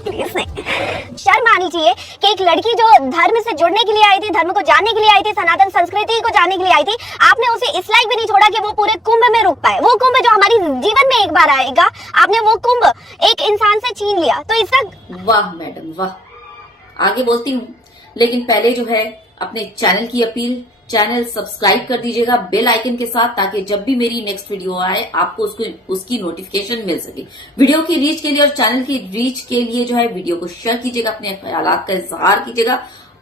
Please नहीं। शर्म आनी चाहिए कि एक लड़की जो धर्म से जुड़ने के लिए आई थी, धर्म को जानने के लिए आई थी, सनातन संस्कृति को जानने के लिए आई थी, आपने उसे इस लायक भी नहीं छोड़ा कि वो पूरे कुंभ में रुक पाए। वो कुंभ जो हमारी जीवन में एक बार आएगा, आपने वो कुंभ एक इंसान से छीन लिया। तो इसका वाह मैडम वाह। आगे बोलती हूँ, लेकिन पहले जो है अपने चैनल की अपील, चैनल सब्सक्राइब कर दीजिएगा बेल आइकन के साथ, ताकि जब भी मेरी नेक्स्ट वीडियो आए आपको उसकी नोटिफिकेशन मिल सके। वीडियो की रीच के लिए और चैनल की रीच के लिए जो है वीडियो को शेयर कीजिएगा, अपने ख्यालात का इजहार कीजिएगा।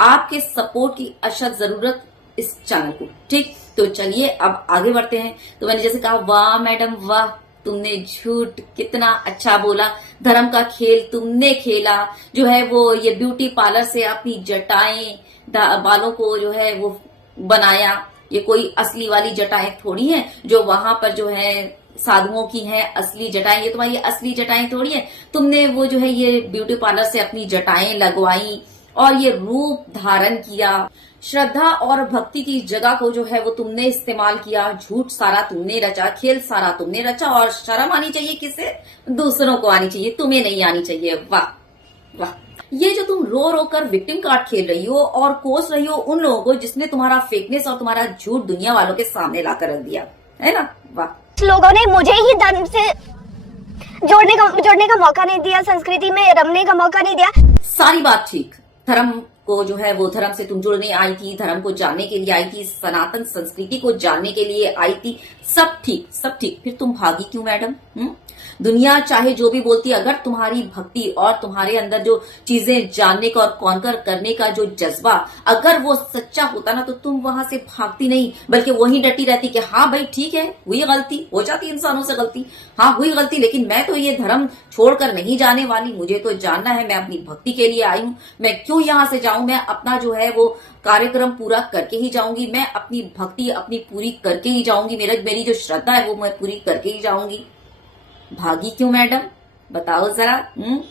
आपके सपोर्ट की अशद जरूरत इस चैनल को। ठीक, तो चलिए अब आगे बढ़ते हैं। तो मैंने जैसे कहा, वाह मैडम वाह, तुमने झूठ कितना अच्छा बोला, धर्म का खेल तुमने खेला। जो है वो ये ब्यूटी पार्लर से अपनी जटाएं बालों को जो है वो बनाया। ये कोई असली वाली जटाएं थोड़ी हैं जो वहां पर जो है साधुओं की हैं असली जटाएं। ये तुम्हारी असली जटाएं थोड़ी है। तुमने वो जो है ये ब्यूटी पार्लर से अपनी जटाएं लगवाई और ये रूप धारण किया। श्रद्धा और भक्ति की जगह को जो है वो तुमने इस्तेमाल किया। झूठ सारा तुमने रचा, खेल सारा तुमने रचा। और शर्म आनी चाहिए किसे? दूसरों को आनी चाहिए, तुम्हें नहीं आनी चाहिए। वाह वाह। ये जो तुम रो रो कर विक्टिम कार्ड खेल रही हो और कोस रही हो उन लोगों को जिसने तुम्हारा फेकनेस और तुम्हारा झूठ दुनिया वालों के सामने लाकर रख दिया है ना। वाह। लोगों ने मुझे ही धर्म से जोड़ने का मौका नहीं दिया, संस्कृति में रमने का मौका नहीं दिया। सारी बात ठीक, धर्म को जो है वो धर्म से तुम जुड़ने आई थी, धर्म को जानने के लिए आई थी, सनातन संस्कृति को जानने के लिए आई थी, सब ठीक सब ठीक। फिर तुम भागी क्यों मैडम? दुनिया चाहे जो भी बोलती, अगर तुम्हारी भक्ति और तुम्हारे अंदर जो चीजें जानने का और कॉन्कर करने का जो जज्बा अगर वो सच्चा होता ना, तो तुम वहां से भागती नहीं, बल्कि वहीं डटी रहती कि हाँ भाई ठीक है, हुई गलती, हो जाती इंसानों से गलती, हाँ हुई गलती, लेकिन मैं तो ये धर्म छोड़कर नहीं जाने वाली। मुझे तो जानना है, मैं अपनी भक्ति के लिए आई हूँ, मैं क्यों यहाँ से जाऊं? मैं अपना जो है वो कार्यक्रम पूरा करके ही जाऊंगी, मैं अपनी भक्ति अपनी पूरी करके ही जाऊंगी, मेरी जो श्रद्धा है वो मैं पूरी करके ही जाऊंगी। भागी क्यों मैडम? बताओ जरा।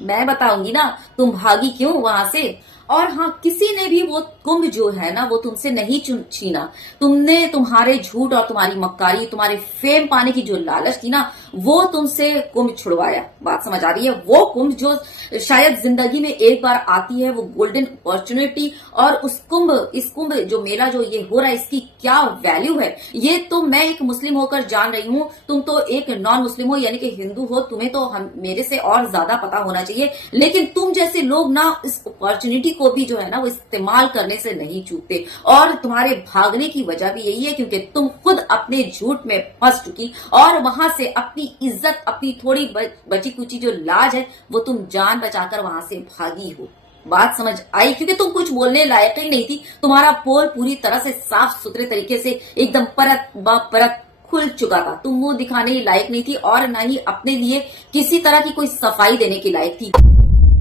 मैं बताऊंगी ना तुम भागी क्यों वहां से। और हाँ, किसी ने भी वो कुंभ जो है ना वो तुमसे नहीं छीना। तुमने तुम्हारे झूठ और तुम्हारी मक्कारी, तुम्हारे फेम पाने की जो लालच थी ना, वो तुमसे कुंभ छुड़वाया। बात समझ आ रही है? वो कुंभ जो शायद जिंदगी में एक बार आती है, वो गोल्डन अपॉर्चुनिटी। और उस कुंभ, इस कुंभ जो मेला जो ये हो रहा है, इसकी क्या वैल्यू है ये तो मैं एक मुस्लिम होकर जान रही हूँ। तुम तो एक नॉन मुस्लिम हो यानी कि हिंदू हो, तुम्हें तो मेरे से और ज्यादा पता होना चाहिए। लेकिन तुम जैसे लोग ना इस अपॉर्चुनिटी को भी जो है ना वो इस्तेमाल करने से नहीं चूकते। और तुम्हारे भागने की वजह भी यही है क्योंकि तुम खुद अपने झूठ में फंस चुकी और वहां से अपनी इज्जत, अपनी थोड़ी बची कुची जो लाज है, वो तुम जान बचाकर वहां से भागी हो। बात समझ आई? क्योंकि तुम कुछ बोलने लायक ही नहीं थी। तुम्हारा पोल पूरी तरह से साफ सुथरे तरीके से एकदम परत ब परत खुल चुका था। तुम मुंह दिखाने की लायक नहीं थी और न ही अपने लिए किसी तरह की कोई सफाई देने की लायक थी।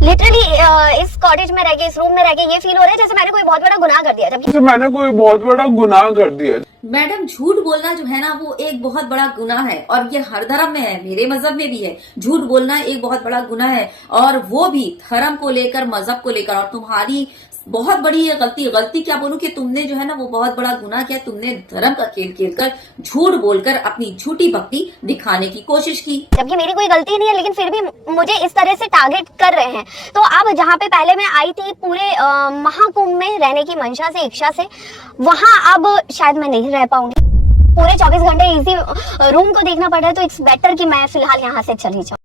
लिटरली इस कॉटेज में रह के, इस रूम में रह के ये फील हो रहा है जैसे मैंने कोई बहुत बड़ा गुनाह कर दिया। जबकि मैंने कोई बहुत बड़ा गुनाह कर दिया। मैडम, झूठ बोलना जो है ना वो एक बहुत बड़ा गुनाह है और ये हर धर्म में है, मेरे मजहब में भी है। झूठ बोलना एक बहुत बड़ा गुनाह है और वो भी धर्म को लेकर, मजहब को लेकर। और तुम्हारी बहुत बड़ी ये गलती क्या बोलूं कि तुमने जो है ना वो बहुत बड़ा गुनाह किया। तुमने धर्म का खेल खेलकर, झूठ बोलकर अपनी झूठी भक्ति दिखाने की कोशिश की। जबकि मेरी कोई गलती नहीं है, लेकिन फिर भी मुझे इस तरह से टारगेट कर रहे हैं। तो अब जहाँ पे पहले मैं आई थी पूरे महाकुंभ में रहने की मंशा से, इच्छा से, वहां अब शायद मैं नहीं रह पाऊंगी। पूरे 24 घंटे इसी रूम को देखना पड़ रहा है। तो इट्स बेटर कि मैं फिलहाल यहाँ से चली जाऊँ।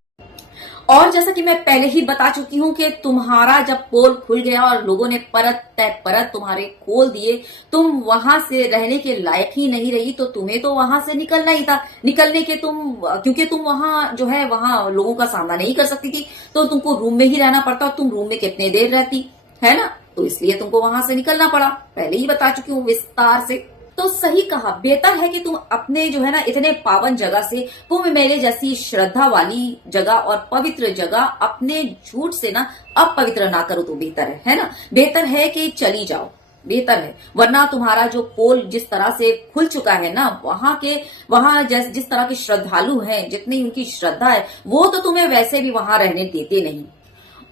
और जैसा कि मैं पहले ही बता चुकी हूं कि तुम्हारा जब पोल खुल गया और लोगों ने परत तय परत तुम्हारे खोल दिए, तुम वहां से रहने के लायक ही नहीं रही। तो तुम्हें तो वहां से निकलना ही था। निकलने के क्योंकि तुम वहां जो है वहां लोगों का सामना नहीं कर सकती थी, तो तुमको रूम में ही रहना पड़ता। और तुम रूम में कितने देर रहती है ना, तो इसलिए तुमको वहां से निकलना पड़ा। पहले ही बता चुकी हूँ विस्तार से। तो सही कहा, बेहतर है कि तुम अपने जो है ना इतने पावन जगह से, कुंभ मेले जैसी श्रद्धा वाली जगह और पवित्र जगह अपने झूठ से ना अपवित्र ना करो तो बेहतर है ना। बेहतर है कि चली जाओ, बेहतर है। वरना तुम्हारा जो पोल जिस तरह से खुल चुका है ना, वहां जिस तरह के श्रद्धालु हैं, जितनी उनकी श्रद्धा है, वो तो तुम्हें वैसे भी वहां रहने देते नहीं।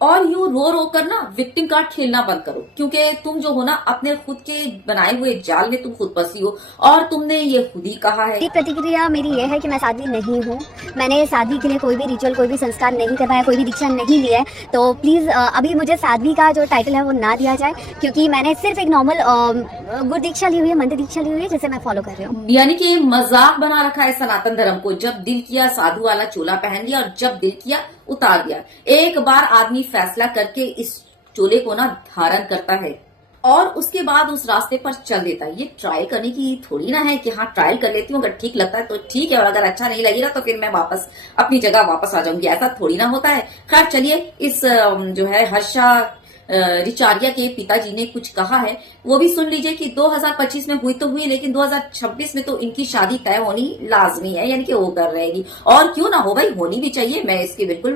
और यूं रो रो कर ना विक्टिम कार्ड खेलना बंद करो, क्योंकि तुम जो हो ना अपने खुद के बनाए हुए जाल में तुम खुद फंसी हो, और तुमने ये खुद ही कहा है। एक प्रतिक्रिया मेरी ये है कि मैं साध्वी नहीं हूँ। मैंने साध्वी के लिए कोई भी रिचुअल, कोई भी संस्कार नहीं करवाया, कोई भी दीक्षा नहीं लिया है। तो प्लीज़ अभी मुझे साध्वी का जो टाइटल है वो ना दिया जाए, क्योंकि मैंने सिर्फ एक नॉर्मल गुरु दीक्षा ली हुई है, मंत्र दीक्षा ली हुई है, जिसे मैं फॉलो कर रही हूँ। यानी कि मजाक बना रखा है सनातन धर्म को। जब दिल किया साधु वाला चोला पहन लिया, और जब दिल किया उतार दिया। एक बार आदमी फैसला करके इस चोले को ना धारण करता है और उसके बाद उस रास्ते पर चल देता है। ये ट्राई करने की थोड़ी ना है कि हाँ ट्राई कर लेती हूँ, अगर ठीक लगता है तो ठीक है, और अगर अच्छा नहीं लगेगा तो फिर मैं वापस अपनी जगह वापस आ जाऊंगी। ऐसा थोड़ी ना होता है। खैर चलिए, इस जो है हर्षा रिचारिया के पिताजी ने कुछ कहा है, वो भी सुन लीजिए कि 2025 में हुई तो हुई, लेकिन 2026 में तो इनकी शादी तय होनी लाजमी है, यानी कि वो कर रहेगी। और क्यों ना हो भाई, होनी भी चाहिए। मैं इसके बिल्कुल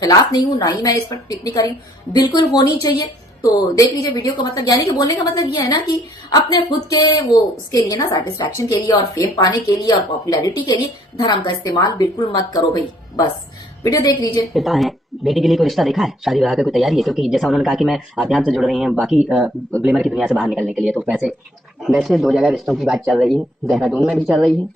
खिलाफ नहीं हूं, ना ही मैं इस पर टिप्पणी करी, बिल्कुल होनी चाहिए। तो देख लीजिए वीडियो का मतलब, यानी कि बोलने का मतलब ये है ना कि अपने खुद के वो उसके लिए ना सेटिस्फैक्शन के लिए और फेम पाने के लिए और पॉपुलैरिटी के लिए धर्म का इस्तेमाल बिल्कुल मत करो भाई। बस वीडियो देख लीजिए। पिता है, बेटी के लिए कोई रिश्ता देखा है? शादी विवाह की कोई तैयारी है? क्योंकि जैसा उन्होंने कहा कि मैं अध्यात्म से जुड़ रही हैं, बाकी ग्लैमर की दुनिया से बाहर निकलने के लिए, तो वैसे 2 जगह रिश्तों की बात चल रही है। देहरादून में भी चल रही है,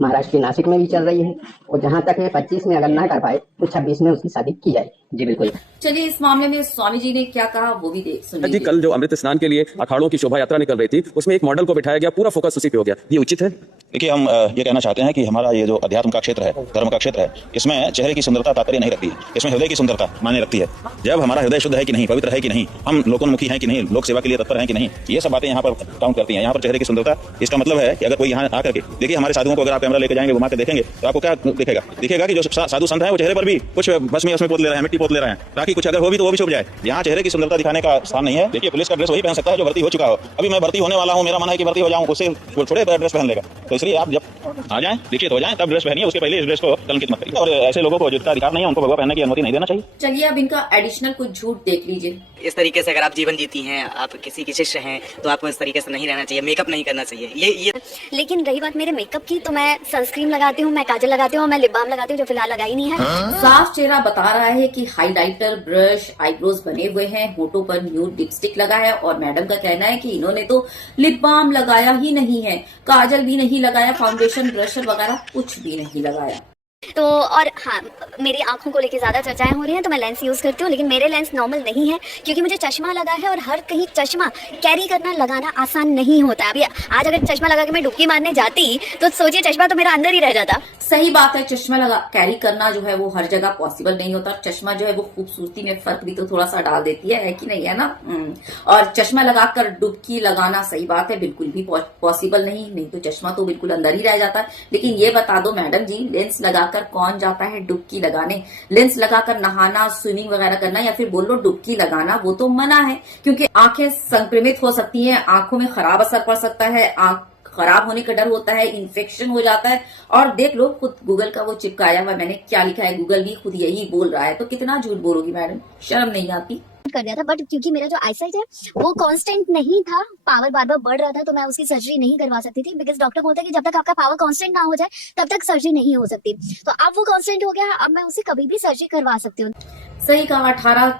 महाराष्ट्र के नासिक में भी चल रही है, और जहां तक है 25 में अगर ना कर पाए तो 26 में उसकी शादी की जाए। जी बिल्कुल। चलिए, इस मामले में स्वामी जी ने क्या कहा वो भी सुन लीजिए। कल जो अमृत स्नान के लिए अखाड़ों की शोभा यात्रा निकल रही थी, उसमें एक मॉडल को बिठाया गया, पूरा फोकस उसी पे हो गया। ये उचित है? देखिए, हम ये कहना चाहते हैं कि हमारा ये जो अध्यात्म का क्षेत्र है, धर्म का क्षेत्र है, इसमें चेहरे की सुंदरता तात्पर्य नहीं रखती है, इसमें हृदय की सुंदरता मायने रखती है। जब हमारा हृदय शुद्ध है कि नहीं, पवित्र है कि नहीं, हम लोकोन्मुखी हैं कि नहीं, लोक सेवा के लिए तत्पर हैं कि नहीं, ये सब बातें यहाँ पर काउंट करती हैं। यहाँ पर चेहरे की सुंदरता, इसका मतलब है कि अगर कोई यहाँ आकर के देखिए, हमारे साधुओं को अगर आप कैमरा लेकर जाएंगे, घुमा के देखेंगे, तो आपको क्या दिखेगा कि जो साधु संत है वो चेहरे पर भी कुछ बस में उसमें पोत ले रहे हैं, मिट्टी पोत ले रहे हैं, ताकि कुछ अगर हो भी तो वो भी छुप जाए। यहाँ चेहरे की सुंदरता दिखाने का स्थान नहीं है। देखिए, पुलिस का ड्रेस वही पहन सकता है जो भर्ती हो चुका हो। अभी मैं भर्ती होने वाला हूँ, मेरा मन है कि भर्ती हो जाऊँ, उससे थोड़े ड्रेस पहन लेगा। तो इसलिए आप जब आ जाएं, दीक्षित हो जाएं, तब ड्रेस पहनिए, उसके पहले इस ड्रेस को कलंकित मत करिए। और ऐसे लोगों को जिसका अधिकार नहीं है, उनको भगवा पहनने की अनुमति नहीं देना चाहिए। चलिए, अब इनका एडिशनल कुछ झूठ देख लीजिए। इस तरीके से अगर आप जीवन जीती हैं, आप किसी की शिष्य हैं, तो आपको इस तरीके से नहीं रहना चाहिए, मेकअप नहीं करना चाहिए। ये लेकिन रही बात मेरे मेकअप की, तो मैं सनस्क्रीन लगाती हूँ, मैं काजल लगाती हूँ, मैं लिप बाम लगाती हूँ, जो फिलहाल लगाई नहीं है। साफ चेहरा बता रहा है कि हाइलाइटर, ब्रश, आईब्रोज बने हुए हैं, होठों पर न्यूड लिपस्टिक लगा है, और मैडम का कहना है कि इन्होंने तो लिप बाम लगाया ही नहीं है, काजल भी नहीं लगाया, फाउंडेशन, ब्रशर वगैरह कुछ भी नहीं लगाया। तो और हाँ, मेरी आंखों को लेके ज़्यादा चर्चाएं हो रही हैं, तो मैं लेंस यूज़ करती हूँ, लेकिन मेरे लेंस नॉर्मल नहीं है, क्योंकि मुझे चश्मा लगा है, और हर कहीं चश्मा कैरी करना, लगाना आसान नहीं होता है। अभी आज अगर चश्मा लगा के मैं डुबकी मारने जाती, तो सोचिए चश्मा तो मेरा अंदर ही रह जाता। सही बात है, चश्मा लगा कैरी करना जो है वो हर जगह पॉसिबल नहीं होता। चश्मा जो है वो खूबसूरती में फर्क भी तो थोड़ा सा डाल देती है कि नहीं, है ना। और चश्मा लगाकर डुबकी लगाना, सही बात है, बिल्कुल भी पॉसिबल नहीं तो चश्मा तो बिल्कुल अंदर ही रह जाता है। लेकिन ये बता दो मैडम जी, लेंस लगाकर कौन जाता है डुबकी लगाने? लेंस लगाकर नहाना, स्विमिंग वगैरह करना, या फिर बोल लो डुबकी लगाना, वो तो मना है, क्योंकि आंखें संक्रमित हो सकती हैं, आंखों में खराब असर पड़ सकता है, आंख खराब होने का डर होता है, इन्फेक्शन हो जाता है। और देख लो, खुद गूगल का वो चिपकाया हुआ, मैंने क्या लिखा है, गूगल भी खुद यही बोल रहा है, तो कितना झूठ बोलोगी मैडम, शर्म नहीं आती? कर दिया था, बट क्योंकि मेरा जो आईसाइट है वो कांस्टेंट नहीं था, पावर बार बार बढ़ रहा था, तो मैं उसकी सर्जरी नहीं करवा सकती थी, बिकॉज डॉक्टर बोलता है कि जब तक आपका पावर कांस्टेंट ना हो जाए तब तक सर्जरी नहीं हो सकती। तो अब वो कांस्टेंट हो गया, अब मैं उसे कभी भी सर्जरी करवा सकती हूँ। सही कहा, 18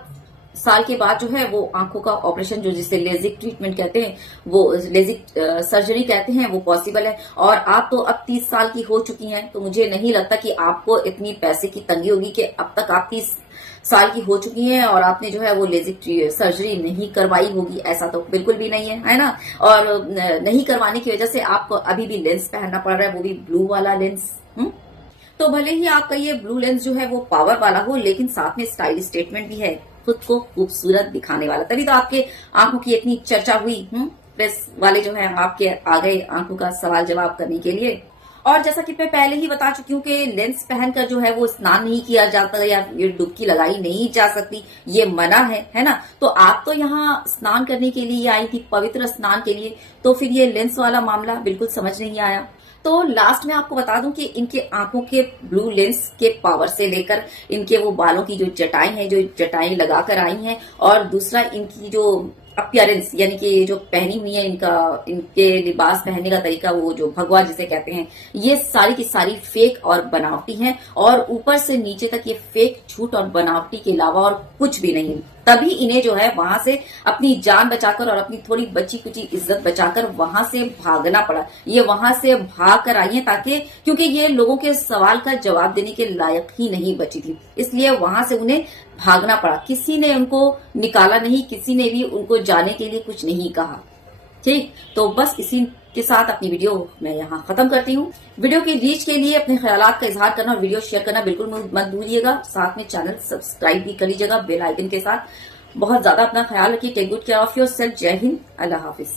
साल के बाद जो है वो आंखों का ऑपरेशन, जो जिसे लेजिक ट्रीटमेंट कहते हैं, वो लेजिक सर्जरी कहते हैं, वो पॉसिबल है। और आप तो अब 30 साल की हो चुकी हैं, तो मुझे नहीं लगता कि आपको इतनी पैसे की तंगी होगी कि अब तक आप 30 साल की हो चुकी हैं और आपने जो है वो लेजिक सर्जरी नहीं करवाई होगी, ऐसा तो बिल्कुल भी नहीं है ना। और नहीं करवाने की वजह से आपको अभी भी लेंस पहनना पड़ रहा है, वो भी ब्लू वाला लेंस। तो भले ही आपका ये ब्लू लेंस जो है वो पावर वाला हो, लेकिन साथ में स्टाइल स्टेटमेंट भी है, खुद को खूबसूरत दिखाने वाला। तभी तो आपके आंखों की इतनी चर्चा हुई, प्रेस वाले जो है आपके आ गए आंखों का सवाल जवाब करने के लिए। और जैसा कि मैं पहले ही बता चुकी हूँ कि लेंस पहनकर जो है वो स्नान नहीं किया जाता या ये डुबकी लगाई नहीं जा सकती, ये मना है ना। तो आप तो यहाँ स्नान करने के लिए आई थी, पवित्र स्नान के लिए, तो फिर ये लेंस वाला मामला बिल्कुल समझ नहीं आया। तो लास्ट में आपको बता दूं कि इनके आंखों के ब्लू लेंस के पावर से लेकर इनके वो बालों की जो जटाएं हैं, जो जटाएं लगाकर आई हैं, और दूसरा इनकी जो अपीयरेंस यानी कि जो पहनी हुई है इनके लिबास पहनने का तरीका, वो जो भगवा जिसे कहते हैं, ये सारी की सारी फेक और बनावटी हैं और ऊपर से नीचे तक ये फेक, झूठ और बनावटी के अलावा और कुछ भी नहीं। तभी इन्हें जो है वहां से अपनी जान बचाकर और अपनी थोड़ी बची कुची इज्जत बचाकर वहां से भागना पड़ा। ये वहां से भाग कर आई हैं ताकि, क्योंकि ये लोगों के सवाल का जवाब देने के लायक ही नहीं बची थी, इसलिए वहां से उन्हें भागना पड़ा। किसी ने उनको निकाला नहीं, किसी ने भी उनको जाने के लिए कुछ नहीं कहा। ठीक, तो बस इसी के साथ अपनी वीडियो मैं यहाँ खत्म करती हूँ। वीडियो की रीच के लिए अपने ख्यालात का इजहार करना और वीडियो शेयर करना बिल्कुल मत भूलिएगा। साथ में चैनल सब्सक्राइब भी कर लीजिएगा बेल आइकन के साथ। बहुत ज्यादा अपना ख्याल रखिए। Take good care of yourself. जय हिंद, अल्लाह हाफिज।